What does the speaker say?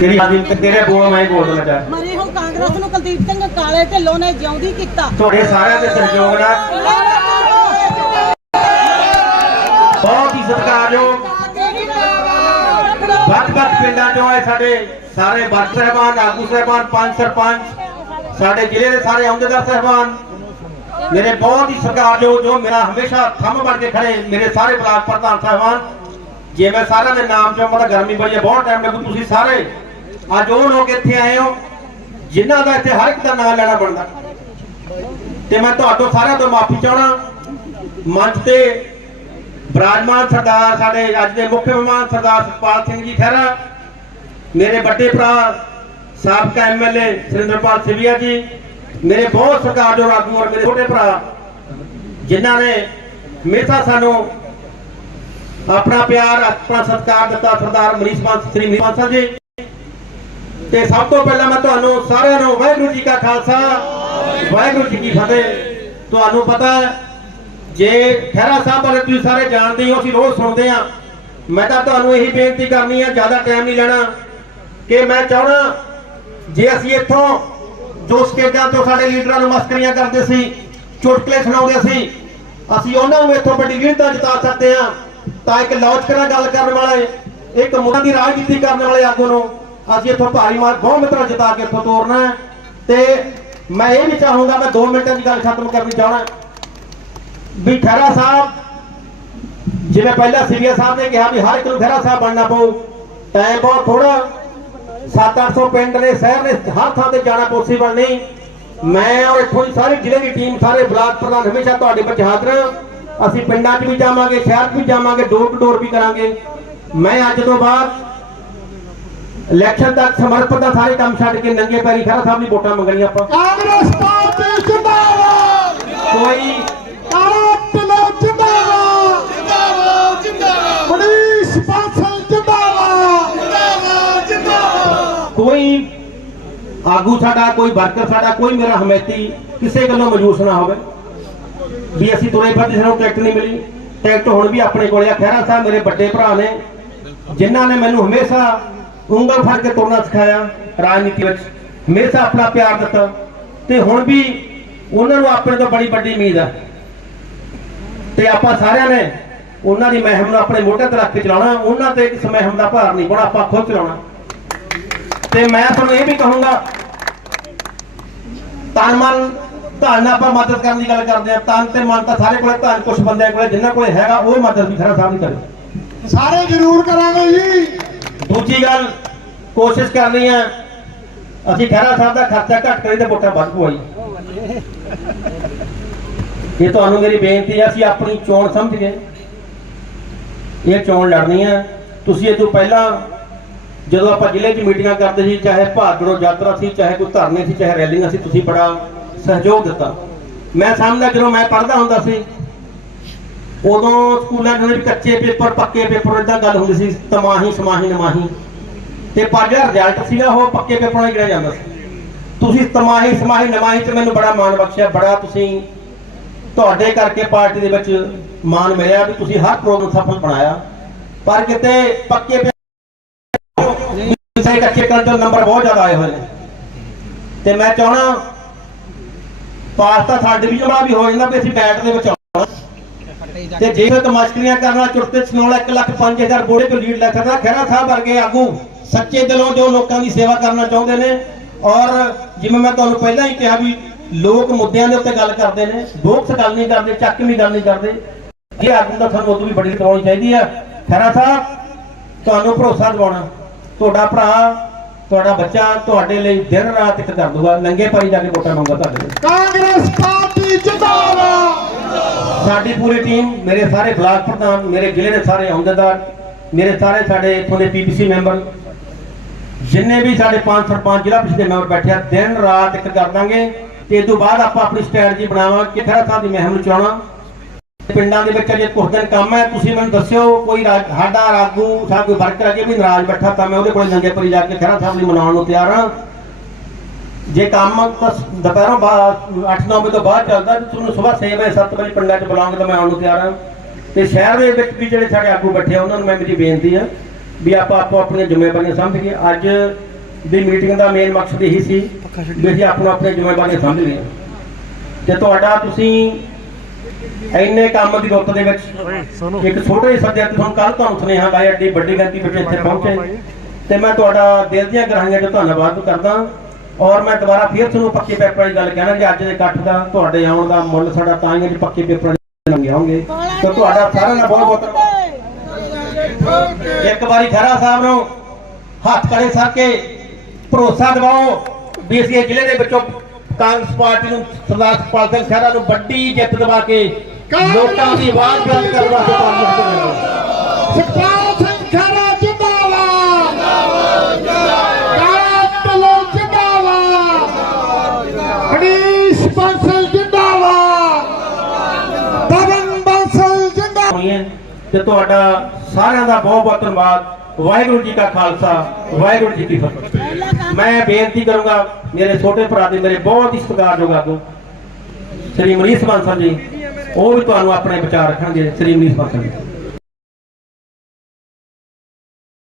ਤੇਰੀ ਆਦੀ ਤੇਰੇ ਬੋਲ ਮੈਂ ਹੀ ਬੋਲ ਦੇਣਾ ਚਾਹ ਮਰੇ ਹੁਣ ਕਾਂਗਰਸ ਨੂੰ ਕੁਲਦੀਪ ਸਿੰਘ ਕਾਲੇ ਢਿੱਲੋਂ ਨੇ ਜਿਉਂਦੀ ਕੀਤਾ। ਤੁਹਾਡੇ ਸਾਰਿਆਂ ਦੇ ਸਹਿਯੋਗ ਨਾਲ ਬਹੁਤ ਹੀ ਸਤਿਕਾਰਯੋਗ ਵੱਖ-ਵੱਖ ਪਿੰਡਾਂ ਚੋਂ ਆਏ ਸਾਡੇ ਸਾਰੇ ਵਰਕ ਸਹਿਬਾਨ ਆਗੂ ਸਹਿਬਾਨ ਪੰਜ ਸਰਪੰਚ ਸਾਡੇ ਜ਼ਿਲ੍ਹੇ ਦੇ ਸਾਰੇ ਅਹੁਦੇਦਾਰ ਸਹਿਬਾਨ ਮੇਰੇ ਬਹੁਤ ਹੀ ਸਤਿਕਾਰਯੋਗ ਜੋ ਮੇਰਾ ਹਮੇਸ਼ਾ ਥੰਮ ਬਣ ਕੇ ਖੜੇ ਮੇਰੇ ਸਾਰੇ ਬਲਾਕ ਪ੍ਰਧਾਨ ਸਾਹਿਬਾਨ ਜੇ ਮੈਂ ਸਾਰਿਆਂ ਦੇ ਨਾਮ ਚੋਂ ਮਤਲਬ ਗਰਮੀ ਬੜੀ ਹੈ ਬਹੁਤ ਟਾਈਮ ਲੱਗੂ ਤੁਸੀਂ ਸਾਰੇ ਅੱਜ ਉਹ ਲੋਕ ਇੱਥੇ ਆਏ ਹੋ, ਜਿਨ੍ਹਾਂ ਦਾ ਇੱਥੇ ਹਰ ਇੱਕ ਦਾ ਨਾਮ ਲੈਣਾ ਬਣਦਾ। ਤੇ ਮੈਂ ਤੁਹਾਡੇ ਸਾਰਿਆਂ ਤੋਂ ਮਾਫੀ ਚਾਹਣਾ ਮੰਚ ਤੇ ਬਰਾਜਮਾਨ ਸਰਦਾਰ ਸਾਡੇ ਅੱਜ ਦੇ ਮੁੱਖ ਮਹਿਮਾਨ ਸਰਦਾਰ ਸੁਖਪਾਲ ਸਿੰਘ ਜੀ ਖਹਿਰਾ, ਮੇਰੇ ਵੱਡੇ ਭਰਾ, ਸਾਬਕਾ ਐਮਐਲਏ ਸੁਰਿੰਦਰਪਾਲ ਸਿਵਿਆ ਜੀ, ਮੇਰੇ ਬਹੁਤ ਸਤਿਕਾਰਯੋਗ ਆਗੂ ਔਰ ਮੇਰੇ ਛੋਟੇ ਭਰਾ, ਜਿਨ੍ਹਾਂ ਨੇ ਹਮੇਸ਼ਾ ਸਾਨੂੰ ਆਪਣਾ ਪਿਆਰ, ਆਪਣਾ ਸਤਿਕਾਰ ਦਿੱਤਾ ਸਰਦਾਰ ਮਨੀਸ਼ ਮਾਨ ਸ੍ਰੀ ਮਨੀਸ਼ ਮਾਨ ਜੀ। ਤੇ ਸਭ ਤੋਂ ਪਹਿਲਾਂ ਮੈਂ ਤੁਹਾਨੂੰ ਸਾਰਿਆਂ ਨੂੰ ਵਾਹਿਗੁਰੂ ਜੀ ਕਾ ਖਾਲਸਾ, ਵਾਹਿਗੁਰੂ ਜੀ ਕੀ ਫਤਿਹ। ਤੁਹਾਨੂੰ ਪਤਾ ਜੇ ਖਹਿਰਾ ਸਾਹਿਬ ਬਾਰੇ ਤੁਸੀਂ ਸਾਰੇ ਜਾਣਦੇ ਹੋ ਅਸੀਂ ਰੋਜ਼ ਸੁਣਦੇ ਆ ਮੈਂ ਤਾਂ ਤੁਹਾਨੂੰ ਇਹੀ ਬੇਨਤੀ ਕਰਨੀ ਹੈ ਜ਼ਿਆਦਾ ਟਾਈਮ ਨਹੀਂ ਲੈਣਾ। ਕਿ ਮੈਂ ਚਾਹਣਾ ਜੇ ਅਸੀਂ ਇੱਥੋਂ ਜੋ ਸਟੇਜਾਂ ਤੋਂ ਸਾਡੇ ਲੀਡਰਾਂ ਨੂੰ ਮਸਕਰੀਆਂ ਕਰਦੇ ਸੀ, ਚੁਟਕਲੇ ਸੁਣਾਉਂਦੇ ਸੀ, ਅਸੀਂ ਉਹਨਾਂ ਨੂੰ ਇੱਥੋਂ ਵੱਡੀ ਵਿਰਤਾ ਜਿਤਾ ਸਕਦੇ ਆ ਤਾਂ ਇੱਕ ਲੌਚਕਰਾਂ ਗੱਲ ਕਰਨ ਵਾਲੇ, ਇੱਕ ਮੁੱਦਾ ਦੀ ਰਾਜਨੀਤੀ ਕਰਨ ਵਾਲੇ ਆਗੂ ਨੂੰ ਅਸੀਂ ਇੱਥੋਂ ਭਾਰੀ ਮਾਰ ਬਹੁਮਤ ਨਾਲ ਜਿਤਾ ਕੇ ਇੱਥੋਂ ਤੋਰਨਾ ਹੈ। ਤੇ ਮੈਂ ਇਹ ਵੀ ਚਾਹੂੰਗਾ ਮੈਂ 2 ਮਿੰਟਾਂ ਦੀ ਗੱਲ ਖਤਮ ਕਰਨੀ ਚਾਹਣਾ ਵੀ ਖਹਿਰਾ ਸਾਹਿਬ, ਜਿਵੇਂ ਪਹਿਲਾਂ ਸੀਵੀਆ ਸਾਹਿਬ ਨੇ ਕਿਹਾ ਵੀ ਹਰ ਇੱਕ ਨੂੰ ਖਹਿਰਾ ਸਾਹਿਬ ਬਣਨਾ ਪਊ। ਟਾਈਮ ਬਹੁਤ ਥੋੜਾ 7-800 ਪਿੰਡ ਨੇ, ਸ਼ਹਿਰ ਨੇ, ਹਰ ਥਾਂ ਤੇ ਜਾਣਾ ਪੋਸੀਬਲ ਨਹੀਂ। ਮੈਂ ਔਰ ਇੱਥੋਂ ਦੀ ਸਾਰੀ ਜ਼ਿਲ੍ਹੇ ਦੀ ਟੀਮ ਸਾਰੇ ਬਲਾਕ ਪ੍ਰਧਾਨ ਹਮੇਸ਼ਾ ਤੁਹਾਡੇ ਵਿੱਚ ਹਾਜ਼ਰ ਅਸੀਂ ਪਿੰਡਾਂ 'ਚ ਵੀ ਜਾਵਾਂਗੇ, ਸ਼ਹਿਰ 'ਚ ਵੀ ਜਾਵਾਂਗੇ ਡੋਰ ਟੂ ਡੋਰ ਵੀ ਕਰਾਂਗੇ। ਮੈਂ ਅੱਜ ਤੋਂ ਬਾਅਦ ਇਲੈਕਸ਼ਨ ਤੱਕ ਸਮਰਪਿਤ ਹਾਂ ਸਾਰੇ ਕੰਮ ਛੱਡ ਕੇ ਨੰਗੇ ਪੈਰੀ ਖਹਿਰਾ ਸਾਹਿਬ ਦੀ ਵੋਟਾਂ ਮੰਗਣੀਆਂ ਆਪਾਂ। ਕਾਂਗਰਸ ਪਾਰਟੀ ਜਿੰਦਾਬਾਦ! ਕੋਈ ਕਾਲਾ ਢਿੱਲੋਂ ਜਿੰਦਾਬਾਦ! ਜਿੰਦਾਬਾਦ ਜਿੰਦਾਬਾਦ! ਮਨੀਸ਼ ਬਾਂਸਲ ਜਿੰਦਾਬਾਦ! ਜਿੰਦਾਬਾਦ ਜਿੰਦਾਬਾਦ! ਕੋਈ ਆਗੂ ਸਾਡਾ ਕੋਈ ਵਰਕਰ ਸਾਡਾ ਕੋਈ ਮੇਰਾ ਹਮੈਤੀ ਕਿਸੇ ਗੱਲੋਂ ਮਜੂਸ ਨਾ ਹੋਵੇ। ਵੀ ਅਸੀਂ ਤੁਰੇ ਫਿਰਦੇ ਸਾਨੂੰ ਟਿਕਟ ਨਹੀਂ ਮਿਲੀ। ਟਿਕਟ ਹੁਣ ਵੀ ਆਪਣੇ ਕੋਲੇ ਆ। ਖਹਿਰਾ ਸਾਹਿਬ ਮੇਰੇ ਵੱਡੇ ਭਰਾ ਨੇ। ਜਿਨ੍ਹਾਂ ਨੇ ਮੈਨੂੰ ਹਮੇਸ਼ਾ ਉਂਗਲ ਫੜ ਕੇ ਤੁਰਨਾ ਸਿਖਾਇਆ, ਰਾਜਨੀਤੀ ਵਿੱਚ। ਹਮੇਸ਼ਾ ਆਪਣਾ ਪਿਆਰ ਦਿੱਤਾ। ਤੇ ਹੁਣ ਵੀ ਉਹਨਾਂ ਨੂੰ ਆਪਣੇ ਤੋਂ ਬੜੀ ਵੱਡੀ ਉਮੀਦ ਆ। ਤੇ ਆਪਾਂ ਸਾਰਿਆਂ ਨੇ ਉਹਨਾਂ ਦੀ ਮਹਿਮ ਨੂੰ ਆਪਣੇ ਮੋਢੇ ਤੇ ਰੱਖ ਕੇ ਚਲਾਉਣਾ। ਉਹਨਾਂ ਤੇ ਇਸ ਮਹਿਮ ਦਾ ਭਾਰ ਨਹੀਂ ਪਾਉਣਾ, ਆਪਾਂ ਖੁਦ ਚਲਾਉਣਾ। ਤੇ ਮੈਂ ਤੁਹਾਨੂੰ ਇਹ ਵੀ ਕਹੂੰਗਾ, ਤਨ ਮਨ, ਧਨ ਆਪਾਂ ਮਦਦ ਕਰਨ ਦੀ ਗੱਲ ਕਰਦੇ ਆ ਤਨ ਤੇ ਮਨ ਤਾਂ ਸਾਰੇ ਕੋਲੇ, ਧਨ ਕੁਝ ਬੰਦਿਆਂ ਕੋਲੇ, ਜਿੰਨਾ ਕੋਲੇ ਹੈਗਾ, ਉਹ ਮਦਦ ਵੀ ਖਰਾ ਸਾਹਿਬ ਦੀ ਕਰੇ। ਸਾਰੇ ਜ਼ਰੂਰ ਕਰਾਂਗੇ ਜੀ। ਦੂਜੀ ਗੱਲ, ਕੋਸ਼ਿਸ਼ ਕਰਨੀ ਆ, ਅਸੀਂ ਖਹਿਰਾ ਸਾਹਿਬ ਦਾ ਖਰਚਾ ਘੱਟ ਕਰੀ ਤੇ ਵੋਟਾਂ ਵੱਧ ਪਵਾਈ ਇਹ ਤੁਹਾਨੂੰ ਮੇਰੀ ਬੇਨਤੀ ਹੈ ਅਸੀਂ ਆਪਣੀ ਚੋਣ ਸਮਝ ਗਏ ਇਹ ਚੋਣ ਲੜਨੀ ਹੈ ਤੁਸੀਂ ਇਹ ਤੋਂ ਪਹਿਲਾਂ ਜਦੋਂ ਆਪਾਂ ਜ਼ਿਲ੍ਹੇ 'ਚ ਮੀਟਿੰਗਾਂ ਕਰਦੇ ਸੀ, ਚਾਹੇ ਭਾਦਰੋਂ ਯਾਤਰਾ ਸੀ, ਚਾਹੇ ਕੋਈ ਧਰਨੇ ਸੀ, ਚਾਹੇ ਰੈਲੀਆਂ ਸੀ, ਤੁਸੀਂ ਬੜਾ ਸਹਿਯੋਗ ਦਿੱਤਾ। ਮੈਂ ਸਮਝਦਾ ਜਦੋਂ ਮੈਂ ਪੜ੍ਹਦਾ ਹੁੰਦਾ ਸੀ ਉਦੋਂ ਸਕੂਲਾਂ ਦੇ ਵਿੱਚ ਕੱਚੇ ਪੇਪਰ, ਪੱਕੇ ਪੇਪਰ ਇਦਾਂ ਗੱਲ ਹੁੰਦੀ ਸੀ, ਤਮਾਹੀ, ਸਮਾਹੀ, ਨਮਾਹੀ। ਤੇ ਪਰ ਜਿਹੜਾ ਰਿਜ਼ਲਟ ਸੀਗਾ, ਉਹ ਪੱਕੇ ਪੇਪਰਾਂ ਨਾਲ ਗਿਣਿਆ ਜਾਂਦਾ ਸੀ। ਤੁਸੀਂ ਤਮਾਹੀ, ਸਮਾਹੀ, ਨਮਾਹੀ ਤੇ ਮੈਨੂੰ ਬੜਾ ਮਾਣ ਬਖਸ਼ਿਆ, ਬੜਾ ਤੁਸੀਂ ਤੁਹਾਡੇ ਕਰਕੇ ਪਾਰਟੀ ਦੇ ਵਿੱਚ ਮਾਣ ਮਿਲਿਆ ਵੀ ਤੁਸੀਂ ਹਰ ਪ੍ਰੋਗਰਾਮ ਸਫਲ ਬਣਾਇਆ। ਪਰ ਕਿਤੇ ਪੱਕੇ ਪੇਪਰ ਕੱਚੇ ਕਰਨ ਦੇ ਨੰਬਰ ਬਹੁਤ ਜ਼ਿਆਦਾ ਆਏ ਹੋਏ ਨੇ। ਤੇ ਮੈਂ ਚਾਹਣਾ ਪਾਸ ਤਾਂ ਸਾਡੇ ਵੀ ਜਿਹੜਾ ਵੀ ਹੋ ਜਾਂਦਾ, ਵੀ ਅਸੀਂ ਬੈਟ ਦੇ ਵਿੱਚ ਤੇ ਜੇ ਕੋਈ ਤਮਾਸ਼ਕਰੀਆਂ ਕਰਨਾ ਚੁਰਤੇ ਸੁਣਾਉਣਾ 1 ਲੱਖ 5000 ਬੋੜੇ ਤੋਂ ਲੀਡ ਲੈ ਸਕਦਾ ਖਹਿਰਾ ਸਾਹਿਬ ਵਰਗੇ ਆਗੂ ਸੱਚੇ ਦਿਲੋਂ ਜੋ ਲੋਕਾਂ ਦੀ ਸੇਵਾ ਕਰਨਾ ਚਾਹੁੰਦੇ ਨੇ। ਔਰ ਜਿਵੇਂ ਮੈਂ ਤੁਹਾਨੂੰ ਪਹਿਲਾਂ ਹੀ ਕਿਹਾ ਵੀ ਲੋਕ ਮੁੱਦਿਆਂ ਦੇ ਉੱਤੇ ਗੱਲ ਕਰਦੇ ਨੇ ਬੋਕਸ ਗੱਲ ਨਹੀਂ ਕਰਦੇ ਚੱਕਵੀਂ ਗੱਲ ਨਹੀਂ ਕਰਦੇ। ਇਹ ਆਗੂ ਦਾ ਤੁਹਾਨੂੰ ਉਦੋਂ ਵੀ ਬੜੀ ਕਰਵਾਉਣੀ ਚਾਹੀਦੀ ਆ। ਖਹਿਰਾ ਸਾਹਿਬ ਤੁਹਾਨੂੰ ਭਰੋਸਾ ਦਿਵਾਉਣਾ। ਤੁਹਾਡਾ ਭਰਾ ਤੁਹਾਡਾ ਬੱਚਾ ਤੁਹਾਡੇ ਲਈ ਦਿਨ ਰਾਤ ਇੱਕ ਕਰ ਦੂਗਾ ਨੰਗੇ ਪੈਰੀ ਜਾ ਕੇ ਵੋਟਾਂ ਮੰਗਾ ਤੁਹਾਡੇ ਕਾਂਗਰਸ ਪਾਰਟੀ ਜਿੰਦਾਬਾਦ! ਸਾਡੀ ਪੂਰੀ ਟੀਮ, ਮੇਰੇ ਸਾਰੇ ਬਲਾਕ ਪ੍ਰਧਾਨ, ਮੇਰੇ ਜ਼ਿਲ੍ਹੇ ਦੇ ਸਾਰੇ ਅਹੁਦੇਦਾਰ ਮੇਰੇ ਸਾਰੇ ਸਾਡੇ ਇੱਥੋਂ ਦੇ ਪੀਪੀਸੀ ਮੈਂਬਰ, ਜਿੰਨੇ ਵੀ ਸਾਡੇ ਪੰਜ ਸਰਪੰਚ, ਜ਼ਿਲ੍ਹਾ ਪ੍ਰੀਸ਼ਦ ਦੇ ਮੈਂਬਰ ਬੈਠੇ ਦਿਨ ਰਾਤ ਇੱਕ ਕਰ ਦਾਂਗੇ ਤੇ ਇਸ ਤੋਂ ਬਾਅਦ ਆਪਾਂ ਆਪਣੀ ਸਟ੍ਰੈਟਜੀ ਬਣਾਵਾਂਗੇ, ਕਿ ਸਾਹਿਬ ਦੀ ਮਹਿਮ ਨੂੰ ਚਲਾਉਣਾ। ਪਿੰਡਾਂ ਦੇ ਵਿੱਚ ਅਜੇ ਕੁਝ ਦਿਨ ਕੰਮ ਹੈ, ਤੁਸੀਂ ਮੈਨੂੰ ਦੱਸਿਓ, ਕੋਈ ਸਾਡਾ ਰਾਗੂ ਸਾਡਾ ਕੋਈ ਵਰਕਰ ਅਜੇ ਵੀ ਨਾਰਾਜ਼ ਬੈਠਾ ਤਾਂ ਮੈਂ ਉਹਦੇ ਕੋਲ ਨੰਗੇ ਪਰੀ ਜਾ ਕੇ ਖਹਿਰਾ ਸਾਹਿਬ ਲਈ ਮਨਾਉਣ ਨੂੰ ਤਿਆਰ ਹਾਂ। ਜੇ ਕੰਮ ਤਾਂ ਦੁਪਹਿਰੋਂ ਬਾਅਦ 8-9 ਵਜੇ ਤੋਂ ਬਾਅਦ ਚੱਲਦਾ, ਤੇ ਤੁਹਾਨੂੰ ਸਵੇਰ 6 ਵਜੇ 7 ਵਜੇ ਪਿੰਡਾਂ 'ਚ ਬੁਲਾਉਂਗੇ ਤਾਂ ਮੈਂ ਆਉਣ ਨੂੰ ਤਿਆਰ ਹਾਂ। ਤੇ ਸ਼ਹਿਰ ਦੇ ਵਿੱਚ ਵੀ ਜਿਹੜੇ ਸਾਡੇ ਆਗੂ ਬੈਠੇ ਆ, ਉਹਨਾਂ ਨੂੰ ਮੈਂ ਮੇਰੀ ਬੇਨਤੀ ਆ ਵੀ ਆਪਾਂ ਆਪੋ ਆਪਣੀਆਂ ਜ਼ਿੰਮੇਵਾਰੀਆਂ ਸਮਝ ਸਮਝੀਏ। ਅੱਜ ਦੀ ਮੀਟਿੰਗ ਦਾ ਮੇਨ ਮਕਸਦ ਇਹੀ ਸੀ ਵੀ ਅਸੀਂ ਆਪੋ ਆਪਣੀਆਂ ਜ਼ਿੰਮੇਵਾਰੀਆਂ ਸਮਝ ਲਈਏ ਤੇ ਤੁਹਾਡਾ ਤੁਸੀਂ ਇੰਨੇ ਕੰਮ ਦੀ ਰੁੱਤ ਦੇ ਵਿੱਚ ਇੱਕ ਛੋਟੇ ਜਿਹੇ ਸੱਜਿਆ ਤੁਹਾਨੂੰ ਕੱਲ ਤੁਹਾਨੂੰ ਸੁਨੇਹਾ ਲਾਇਆ ਏਡੀ ਵੱਡੀ ਗਿਣਤੀ ਵਿੱਚ ਇੱਥੇ ਪਹੁੰਚੇ। ਤੇ ਮੈਂ ਤੁਹਾਡਾ ਦਿਲ ਦੀਆਂ ਗਹਿਰਾਈਆਂ 'ਚ ਧੰਨਵਾਦ ਕਰਦਾ। ਔਰ ਮੈਂ ਦੁਬਾਰਾ ਫਿਰ ਤੁਹਾਨੂੰ ਪੱਕੇ ਪੇਪਰਾਂ ਦੀ ਗੱਲ ਕਹਿਣਾ ਕਿ ਅੱਜ ਦੇ ਇਕੱਠ ਦਾ, ਤੁਹਾਡੇ ਆਉਣ ਦਾ ਮੁੱਲ ਸਾਡਾ ਤਾਂ ਹੀ ਹੈ ਪੱਕੇ ਪੇਪਰਾਂ ਦੇ ਲੰਗੇ ਹੋਣਗੇ। ਤੇ ਤੁਹਾਡਾ ਸਾਰਿਆਂ ਦਾ ਬਹੁਤ ਬਹੁਤ ਇੱਕ ਵਾਰੀ ਖਹਿਰਾ ਸਾਹਿਬ ਨੂੰ ਹੱਥ ਕੜੇ ਸਰ ਕੇ ਭਰੋਸਾ ਦਿਵਾਓ ਵੀ ਅਸੀਂ ਜ਼ਿਲ੍ਹੇ ਦੇ ਵਿੱਚੋਂ ਕਾਂਗਰਸ ਪਾਰਟੀ ਨੂੰ ਸਰਦਾਰ ਸੁਖਪਾਲ ਸਿੰਘ ਖਹਿਰਾ ਨੂੰ ਵੱਡੀ ਜਿੱਤ ਦਿਵਾ ਕੇ ਲੋਕਾਂ ਦੀ ਆਵਾਜ਼ ਬੁਲੰਦ ਕਰਨ ਵਾਸਤੇ ਕੰਮ ਕਰਾਂਗੇ ਸੁਖਪਾਲ ਜਿੰਦਾਬਾਦ ਤੇ ਤੁਹਾਡਾ ਸਾਰਿਆਂ ਦਾ ਬਹੁਤ ਬਹੁਤ ਧੰਨਵਾਦ। ਵਾਹਿਗੁਰੂ ਜੀ ਕਾ ਖਾਲਸਾ, ਵਾਹਿਗੁਰੂ ਜੀ ਕੀ ਫਤਿਹ। ਮੈਂ ਬੇਨਤੀ ਕਰੂੰਗਾ, ਮੇਰੇ ਛੋਟੇ ਭਰਾ ਦੇ ਮੇਰੇ ਬਹੁਤ ਹੀ ਸਤਿਕਾਰਯੋਗ ਆਗੂ, ਸ੍ਰੀ ਮਨੀਸ਼ ਮਾਨਸਾ ਜੀ, ਉਹ ਵੀ ਤੁਹਾਨੂੰ ਆਪਣੇ ਵਿਚਾਰ ਰੱਖਣਗੇ, ਸ੍ਰੀ ਮਨੀਸ਼ ਬਾਂਸਲ ਜੀ।